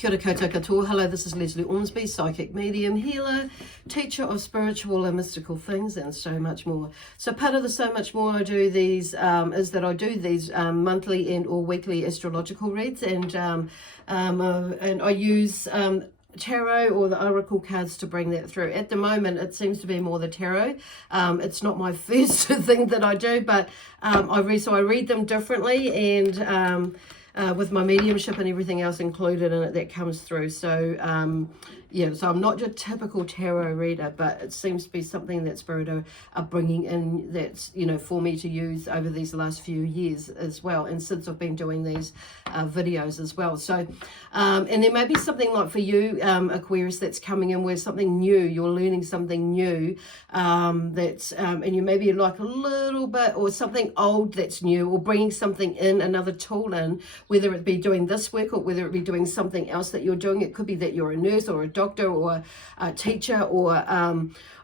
Kia ora koutou katoa. Hello, this is Lesley Ormsby, psychic medium, healer, teacher of spiritual and mystical things, and so much more. So part of the so much more I do these is that I do these monthly and or weekly astrological reads, and I use tarot or the oracle cards to bring that through. At the moment, it seems to be more the tarot. It's not my first thing that I do, but I read them differently, and with my mediumship and everything else included in it that comes through. So yeah, so I'm not your typical tarot reader, but it seems to be something that Spirit are bringing in that's, you know, for me to use over these last few years as well, and since I've been doing these videos as well. So and there may be something like for you, Aquarius, that's coming in where something new, you're learning something new, that's and you maybe like a little bit, or something old that's new, or bringing something in, another tool in, whether it be doing this work or whether it be doing something else that you're doing. It could be that you're a nurse or a doctor or a teacher or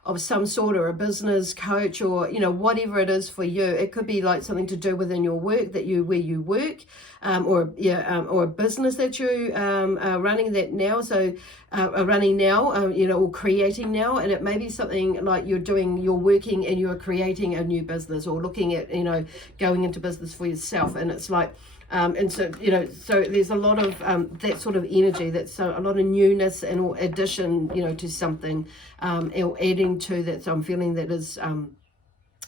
of some sort, or a business coach, or, you know, whatever it is for you. It could be like something to do within your work, that you, where you work, or a business that you are running that now, so running now, you know, or creating now. And it may be something like you're working and you're creating a new business, or looking at, you know, going into business for yourself. And it's like and so, you know, so there's a lot of that sort of energy, that's a lot of newness and or addition, you know, to something, or adding to that. So I'm feeling that is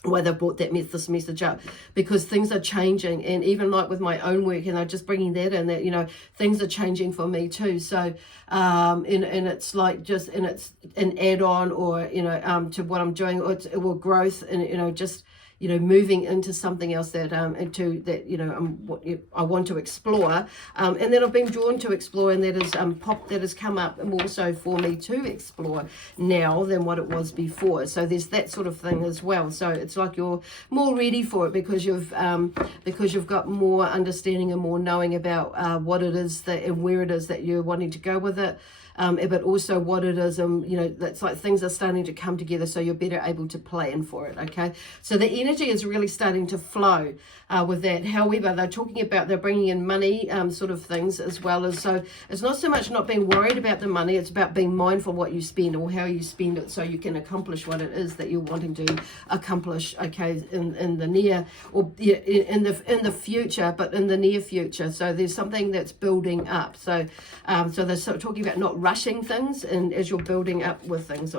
why they brought this message up, because things are changing. And even like with my own work, and I'm just bringing that in, that, you know, things are changing for me too. So and it's like just, and it's an add-on, or, you know, to what I'm doing, or growth, and, you know, just, you know, moving into something else that you know, what I want to explore, and that I've been drawn to explore, and that is that has come up more so for me to explore now than what it was before. So there's that sort of thing as well. So it's like you're more ready for it, because you've got more understanding and more knowing about what it is that, and where it is that you're wanting to go with it. But also what it is, you know, that's like things are starting to come together, so you're better able to plan for it, okay? So the energy is really starting to flow with that. However, they're talking about, they're bringing in money sort of things as well. As so it's not so much not being worried about the money, it's about being mindful what you spend or how you spend it, so you can accomplish what it is that you're wanting to accomplish, okay, in the near, or in the future, but in the near future. So there's something that's building up. So so they're sort of talking about not rushing things, and as you're building up with things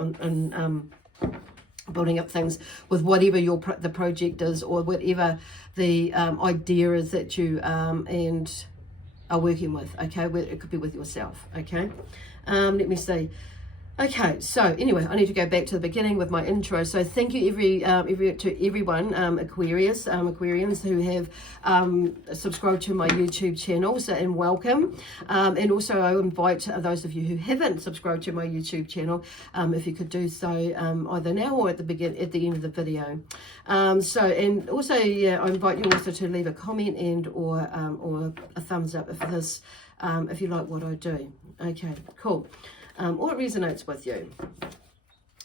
building up things with whatever the project is, or whatever the idea is that you and are working with, okay? It could be with yourself, okay? Let me see. Okay, so anyway, I need to go back to the beginning with my intro. So thank you to everyone, Aquarians who have subscribed to my YouTube channel, so, and welcome. And also I invite those of you who haven't subscribed to my YouTube channel, if you could do so either now or at the end of the video. So, and also, yeah, I invite you also to leave a comment and or a thumbs up if you like what I do. Okay, cool. Or it resonates with you,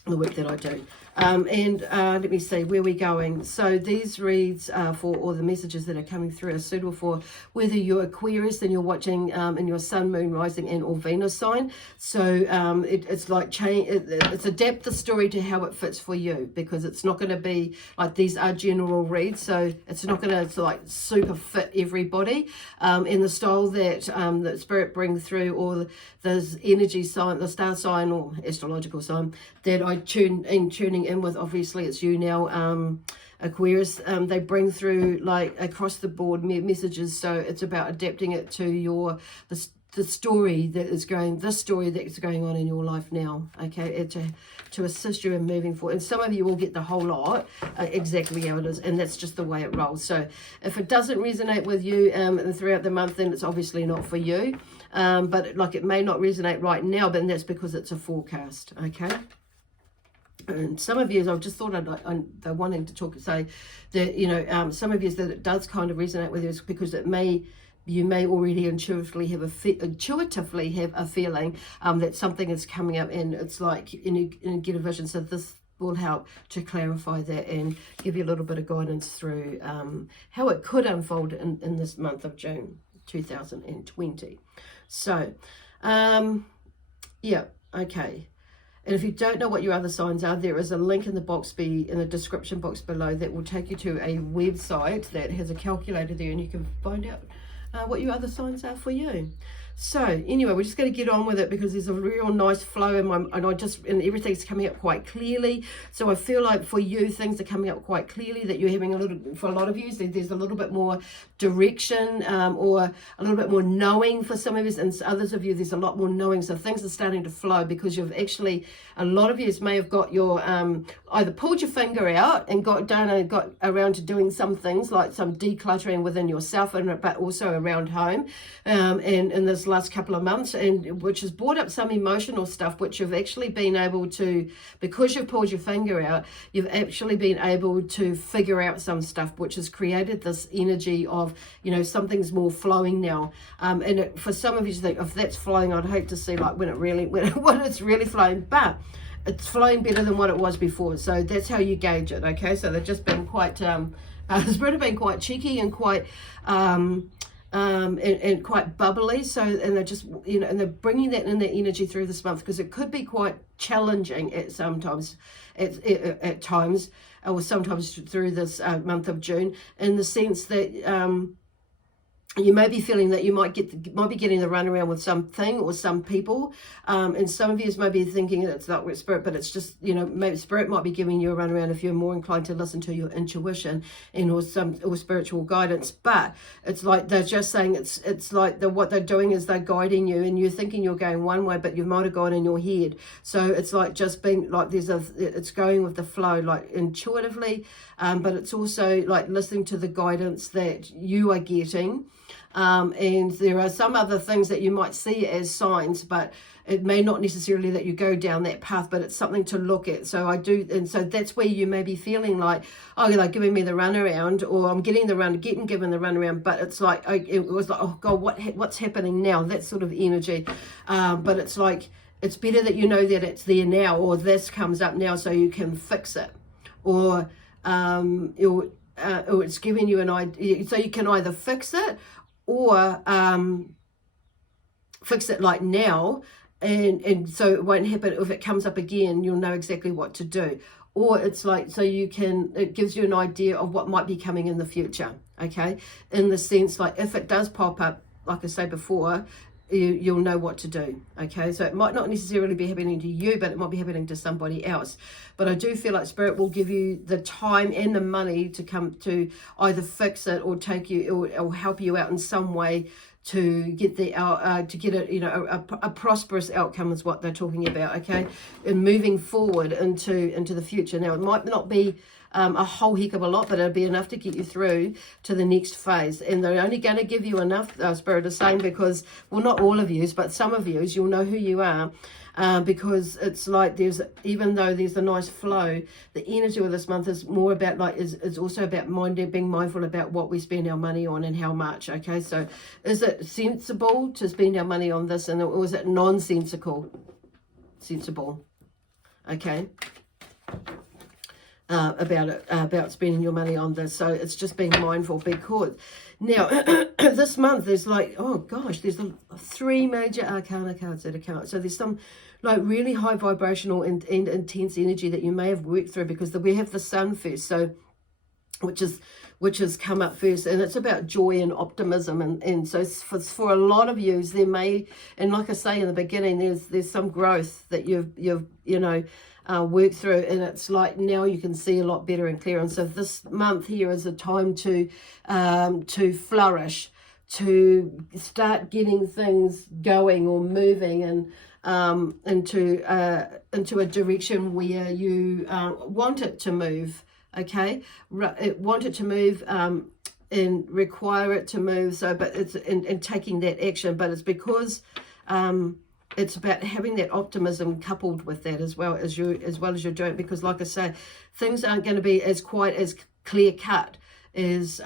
the work that I do. Let me see, where we're going. So these reads for all the messages that are coming through are suitable for whether you're Aquarius and you're watching in your sun, moon, rising, and or Venus sign. So it's like it's adapt the story to how it fits for you, because it's not going to be like, these are general reads, so it's not going to like super fit everybody. And the style that that Spirit brings through, or the energy sign, the star sign or astrological sign that I tuning in with, obviously it's you now, Aquarius, they bring through like across the board messages. So it's about adapting it to the story that is going on in your life now, okay, to assist you in moving forward. And some of you will get the whole lot exactly how it is, and that's just the way it rolls. So if it doesn't resonate with you throughout the month, then it's obviously not for you. But like, it may not resonate right now, but that's because it's a forecast, okay? And some of you, I've just thought they're wanting to say that, you know, some of you that it does kind of resonate with you is because you may already intuitively have a feeling that something is coming up, and it's like, and you get a vision. So this will help to clarify that and give you a little bit of guidance through how it could unfold in this month of June 2020. So Yeah, okay. And if you don't know what your other signs are, there is a link in the description box below that will take you to a website that has a calculator there, and you can find out what your other signs are for you. So anyway, we're just going to get on with it because there's a real nice flow in and everything's coming up quite clearly. So I feel like for you, things are coming up quite clearly, that you're having for a lot of you, there's a little bit more direction or a little bit more knowing for some of you, and others of you, there's a lot more knowing. So things are starting to flow because you've actually, a lot of you may have got your, either pulled your finger out and got around to doing some things like some decluttering within yourself, but also around home, and in this last couple of months, and which has brought up some emotional stuff, which you've actually been able to, because you've pulled your finger out, you've actually been able to figure out some stuff, which has created this energy of, something's more flowing now. And for some of you to think, if that's flowing, I'd hate to see like when it's really flowing, but it's flowing better than what it was before. So that's how you gauge it. Okay, so they've just been quite it's really been quite cheeky and quite and quite bubbly. So, and they're just, and they're bringing that in, the energy through this month, because it could be quite challenging at times, or sometimes through this month of June, in the sense that you may be feeling that you might be getting the runaround with something or some people, and some of you may be thinking it's not with spirit, but it's just, maybe spirit might be giving you a runaround if you're more inclined to listen to your intuition or spiritual guidance. But it's like they're just saying it's like what they're doing is they're guiding you, and you're thinking you're going one way, but you might have gone in your head. So it's like just being like it's going with the flow, like intuitively, but it's also like listening to the guidance that you are getting. And there are some other things that you might see as signs, but it may not necessarily that you go down that path, but it's something to look at. So and so that's where you may be feeling like, oh, they're giving me the runaround, or I'm getting given the runaround, but it's like, it was like, oh God, what's happening now? That sort of energy. But it's like, it's better that you know that it's there now, or this comes up now, so you can fix it, or it's giving you an idea, so you can either fix it, or fix it like now, and so it won't happen. If it comes up again, you'll know exactly what to do. Or it's like, so it gives you an idea of what might be coming in the future, okay? In the sense, like, if it does pop up, like I said before, you'll know what to do, okay? So it might not necessarily be happening to you, but it might be happening to somebody else. But I do feel like spirit will give you the time and the money to come to either fix it or take you or help you out in some way to get a prosperous outcome, is what they're talking about, okay? And moving forward into the future. Now, it might not be a whole heck of a lot, but it'll be enough to get you through to the next phase. And they're only going to give you enough, Spirit is saying, because, well, not all of you, but some of you, you'll know who you are, because it's like even though there's a nice flow, the energy of this month is more about is also about being mindful about what we spend our money on and how much, okay? So is it sensible to spend our money on this, or is it nonsensical? Sensible, okay? About spending your money on this. So it's just being mindful, because now this month there's like, oh gosh, there's 3 major arcana cards that account. So there's some like really high vibrational and intense energy that you may have worked through, because we have the sun first, so which has come up first, and it's about joy and optimism, and so for a lot of you there may, and like I say in the beginning, there's some growth that you've work through, and it's like now you can see a lot better and clearer. And so this month here is a time to flourish, to start getting things going or moving, and into a direction where you want it to move, okay? Want it to move and require it to move. So, but it's and taking that action, but it's because it's about having that optimism coupled with that as well as you're doing, because like I say, things aren't going to be as quite as clear cut as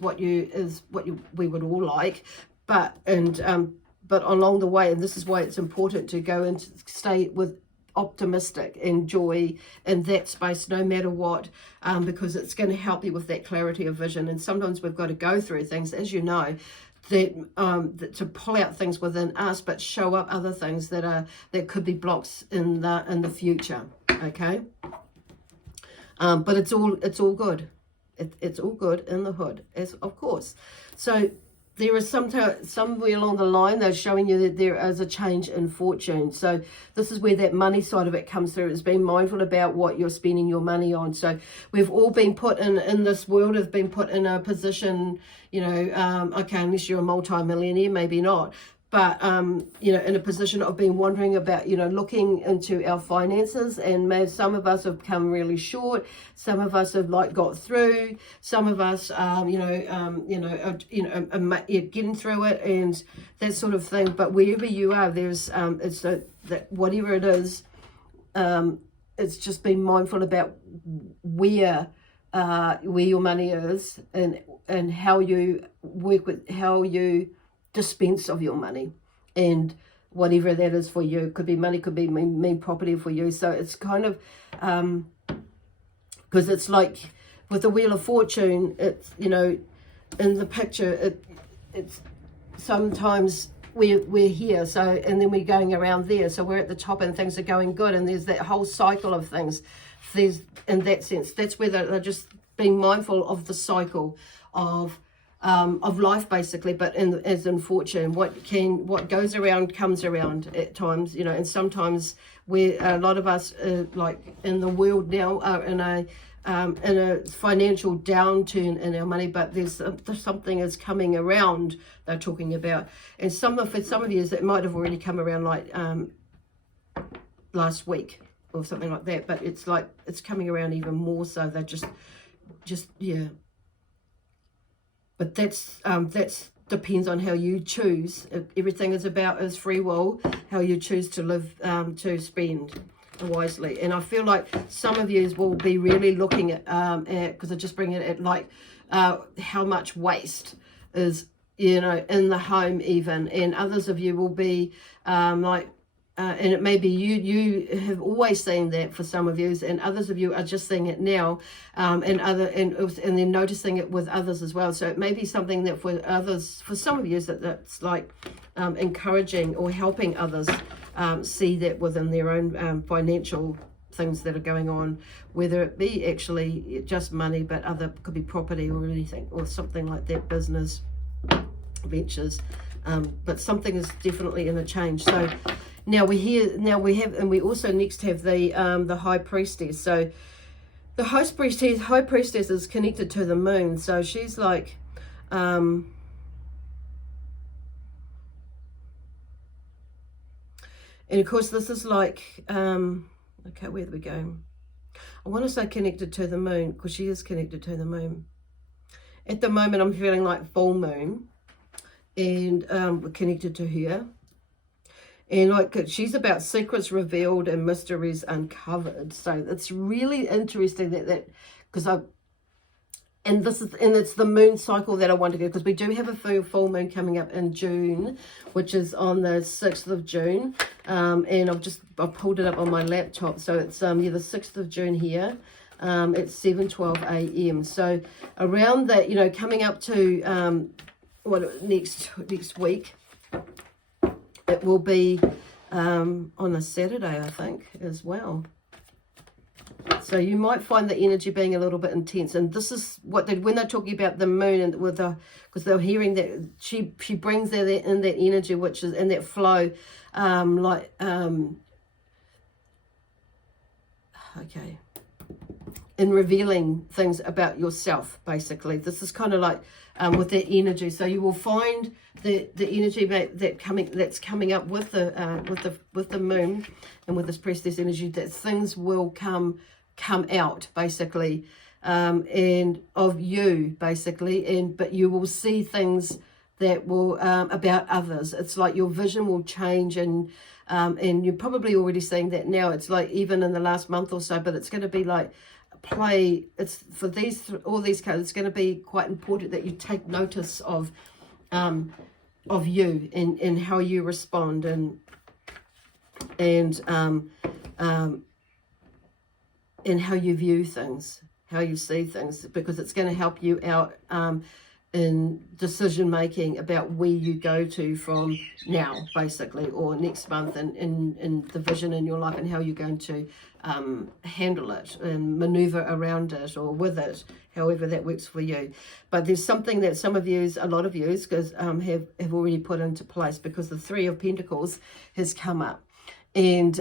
what we would all like, but along the way, and this is why it's important to go and stay with optimistic and joy in that space no matter what, because it's going to help you with that clarity of vision. And sometimes we've got to go through things, as you know, that to pull out things within us, but show up other things that could be blocks in the future. Okay, but it's all good. It's all good in the hood, as of course. So there is somewhere along the line they're showing you that there is a change in fortune. So this is where that money side of it comes through. It's being mindful about what you're spending your money on. So we've all been put in this world, have been put in a position, you know, okay, unless you're a multi-millionaire, maybe not. But, you know, in a position of being wondering about, you know, looking into our finances, and some of us have come really short. Some of us have got through. Some of us, are getting through it and that sort of thing. But wherever you are, there's, that whatever it is, it's just being mindful about where your money is, and how you work with, how you dispense of your money, and whatever that is for you. Could be money, could be mean property for you. So it's kind of because it's like with the Wheel of Fortune, it's, you know, in the picture, it's sometimes we're here, so, and then we're going around there, so we're at the top and things are going good, and there's that whole cycle of things. There's, in that sense, that's where they're just being mindful of the cycle of life, basically, but as in fortune, what goes around comes around at times, you know. And sometimes a lot of us like in the world now are in a financial downturn in our money, but there's something is coming around they're talking about. And for some of you it might have already come around, like last week or something like that, but it's like it's coming around even more so. They're just yeah. But that's depends on how you choose. Everything is free will, how you choose to live, to spend wisely. And I feel like some of you will be really looking at because I just bring it at like how much waste is, you know, in the home even, and others of you will be and it may be you have always seen that for some of you, and others of you are just seeing it now, and then noticing it with others as well. So it may be something that for others, for some of you, that's like encouraging or helping others see that within their own financial things that are going on, whether it be actually just money, but could be property or anything or something like that, business ventures, but something is definitely in a change. So now we also next have the High Priestess. So the High Priestess is connected to the moon. So she's like and of course this is like okay, where do we go? I want to say connected to the moon, because she is connected to the moon. At the moment I'm feeling like full moon, and we're connected to her. And like she's about secrets revealed and mysteries uncovered. So it's really interesting that because it's the moon cycle that I want to go, because we do have a full moon coming up in June, which is on the 6th of June. And I've pulled it up on my laptop. So it's the 6th of June here. At 7:12 a.m. So around that, you know, coming up to next week. It will be on a Saturday, I think, as well. So you might find the energy being a little bit intense. And this is when they're talking about the moon, and because they're hearing that she brings that in, that energy, which is in that flow, okay, in revealing things about yourself, basically. This is kind of like with that energy. So you will find the energy that's coming up with the moon and with this priestess energy, that things will come out, basically, and of you, basically, but you will see things that will about others. It's like your vision will change, and you're probably already seeing that now. It's like even in the last month or so, but it's going to be like it's for all these cards. It's going to be quite important that you take notice of you and how you respond, and how you view things, how you see things, because it's going to help you out in decision making about where you go to from now, basically, or next month, and in the vision in your life and how you're going to handle it and maneuver around it or with it, however that works for you. But there's something that some of you, a lot of you, because have already put into place, because the Three of Pentacles has come up, and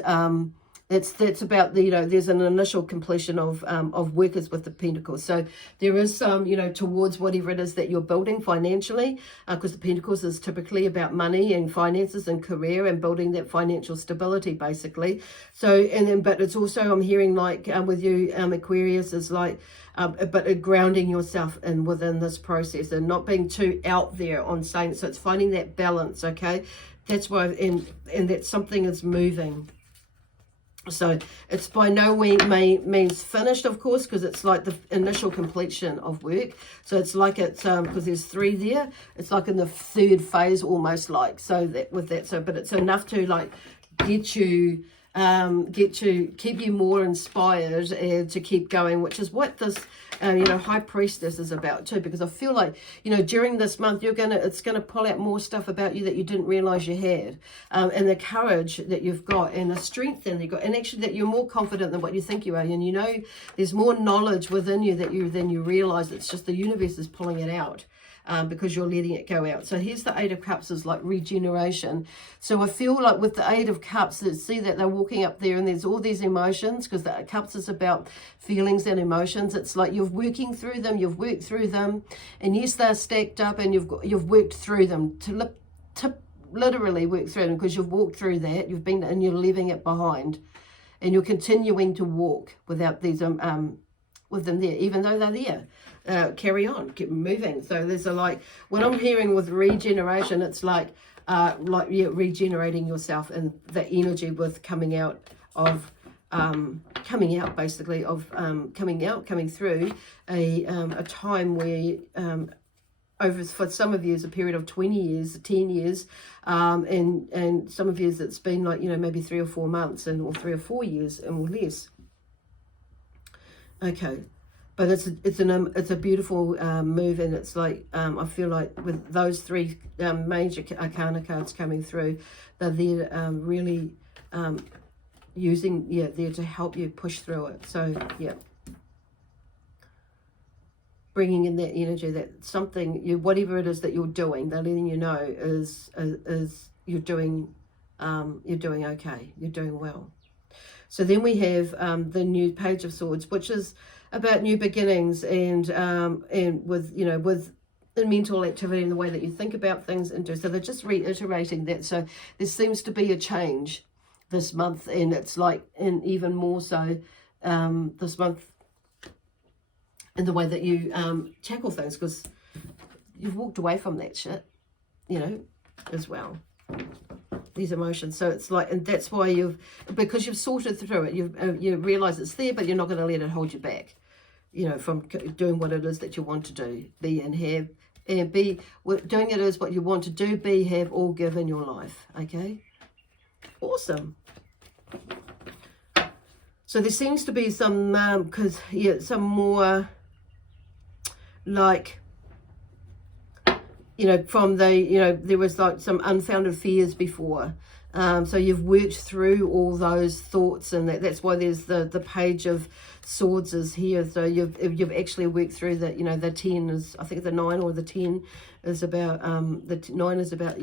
that's about the, there's an initial completion of workers with the Pentacles. So there is some, towards whatever it is that you're building financially, because the Pentacles is typically about money and finances and career and building that financial stability, basically. So, and then, but it's also, I'm hearing like with you, Aquarius, is like, but grounding yourself in within this process and not being too out there on saying, so it's finding that balance, okay? That's why, and that something is moving. So it's by no means finished, of course, because it's like the initial completion of work. So it's like it's because there's 3 there. It's like in the 3rd phase, almost like. So that with that, so but it's enough to like get you keep you more inspired and to keep going, which is what this High Priestess is about too, because I feel like during this month it's gonna pull out more stuff about you that you didn't realize you had, and the courage that you've got and the strength that you've got, and actually that you're more confident than what you think you are, and there's more knowledge within you than you realize. It's just the universe is pulling it out. Because you're letting it go out. So here's the Eight of Cups, is like regeneration. So I feel like with the Eight of Cups, see that they're walking up there and there's all these emotions, because the Cups is about feelings and emotions. It's like you're working through them, you've worked through them, and yes, they're stacked up, and you've worked through them to literally work through them, because you've walked through that, you've been, and you're leaving it behind, and you're continuing to walk without these with them there, even though they're there. Carry on, keep moving. So there's like, what I'm hearing with regeneration, it's like regenerating yourself, and the energy with coming through a time where over, for some of you, is a period of 20 years, 10 years, and some of you it's been like maybe 3 or 4 months, or 3 or 4 years and or less. Okay. But it's a beautiful move, and it's like I feel like with those 3 major arcana cards coming through, they're there really there to help you push through it. So yeah, bringing in that energy, that something whatever it is that you're doing, they're letting you know is you're doing okay, you're doing well. So then we have the new Page of Swords, which is about new beginnings, and with with the mental activity and the way that you think about things and do. So they're just reiterating that. So there seems to be a change this month, and it's like, and even more so this month in the way that you tackle things, because you've walked away from that shit, as well. These emotions. So it's like, and that's why because you've sorted through it, you realize it's there, but you're not going to let it hold you back, from doing what it is that you want to do, be and have, and be doing it is what you want to do, be, have, or give in your life. Okay, awesome. So there seems to be some some more like from the, there was like some unfounded fears before. So you've worked through all those thoughts, and that's why there's the Page of Swords is here. So you've actually worked through that. The 10 is, I think the 9 or the 10 is about, the 9 is about,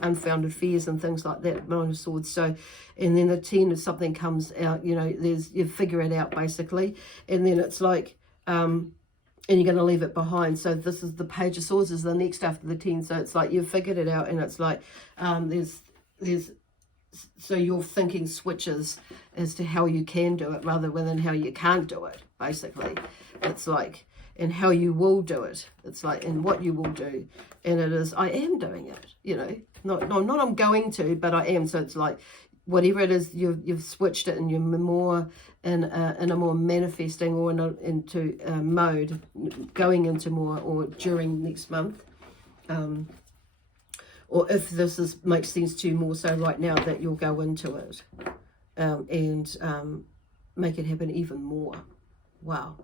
unfounded fears and things like that, 9 of Swords. So, and then the 10 is something comes out, you figure it out basically. And then it's like, and you're going to leave it behind. So this is the Page of Swords is the next after the 10. So it's like you've figured it out, and it's like so your thinking switches as to how you can do it rather than how you can't do it, basically. It's like, and how you will do it. It's like, and what you will do. And it is, I am doing it, not I'm going to, but I am. So it's like, whatever it is, you've switched it, and you're more in a more manifesting or into mode, going into more, or during next month, or if this makes sense to you more so right now, that you'll go into it and make it happen even more. Wow.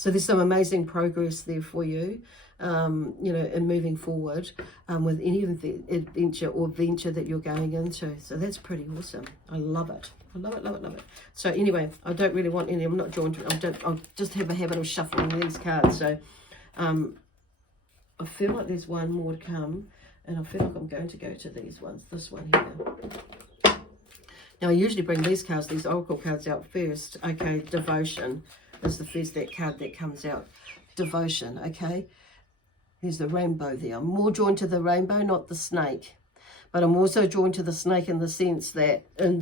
So there's some amazing progress there for you, you know, in moving forward with any adventure or venture that you're going into. So that's pretty awesome. I love it. I love it, love it, love it. So anyway, I don't really want any. I'm not drawn to. I'll just have a habit of shuffling these cards. So I feel like there's one more to come, and I feel like I'm going to go to these ones. This one here. Now I usually bring these cards, these oracle cards, out first. Okay, devotion is the first card that comes out. Devotion. Okay. There's the rainbow there. I'm more drawn to the rainbow, not the snake. But I'm also drawn to the snake in the sense that, in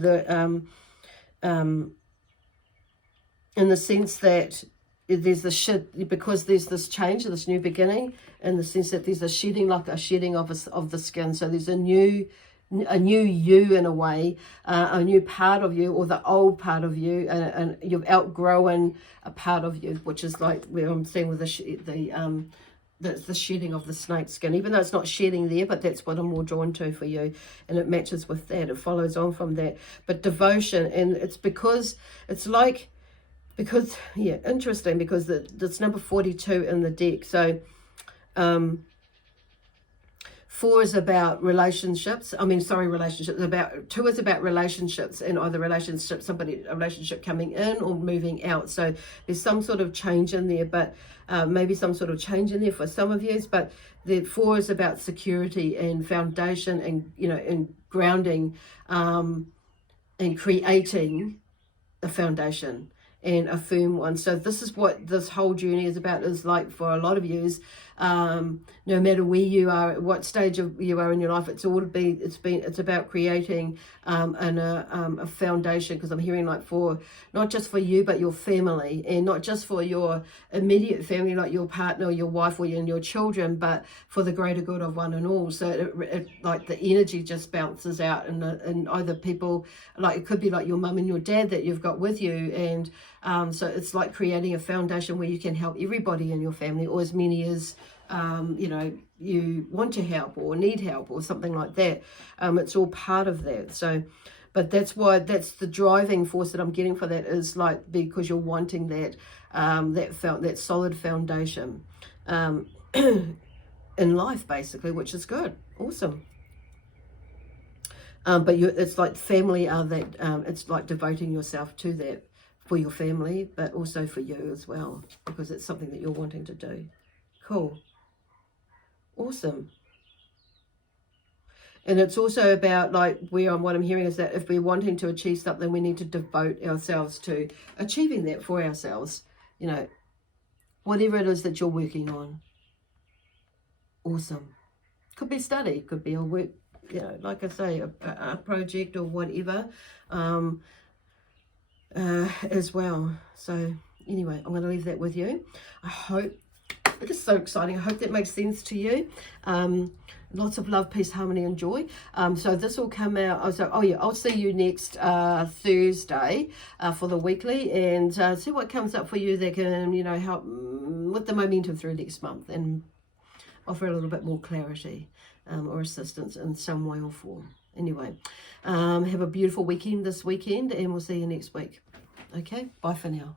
the sense that there's the because there's this change, this new beginning, in the sense that there's a shedding, like a shedding of the skin. So there's a new you in a way, a new part of you, or the old part of you, and you've outgrown a part of you, which is like where I'm seeing with the shedding of the snake skin, even though it's not shedding there, but that's what I'm more drawn to for you, and it matches with that. It follows on from that. But devotion, and it's because yeah, interesting, because that's number 42 in the deck. So 4 is about relationships. Relationships. 2 is about relationships, and either a relationship coming in or moving out. So there's some sort of change in there, but maybe some sort of change in there for some of you. But the 4 is about security and foundation, and and grounding, and creating a foundation and a firm one. So this is what this whole journey is about, is like for a lot of you, is no matter where you are, at what stage you are in your life, it's about creating a foundation, because I'm hearing like for not just for you but your family, and not just for your immediate family like your partner, your wife, or your children, but for the greater good of one and all. So it like the energy just bounces out, and either people, like it could be like your mum and your dad that you've got with you, and so it's like creating a foundation where you can help everybody in your family, or as many as you want to help or need help or something like that. It's all part of that. So, but that's the driving force that I'm getting for that, is like because you're wanting that that solid foundation in life, basically, which is good, awesome. But it's like family are that. It's like devoting yourself to that for your family, but also for you as well, because it's something that you're wanting to do. Cool. Awesome. And it's also about like what I'm hearing is that if we're wanting to achieve something, we need to devote ourselves to achieving that for ourselves, whatever it is that you're working on. Awesome. Could be study, could be a work, like I say, a project or whatever, as well. So anyway, I'm going to leave that with you. I hope it is so exciting. I hope that makes sense to you. Lots of love, peace, harmony, and joy. So this will come out. I'll see you next Thursday for the weekly, and see what comes up for you that can, help with the momentum through next month, and offer a little bit more clarity or assistance in some way or form. Anyway, have a beautiful weekend this weekend, and we'll see you next week. Okay, bye for now.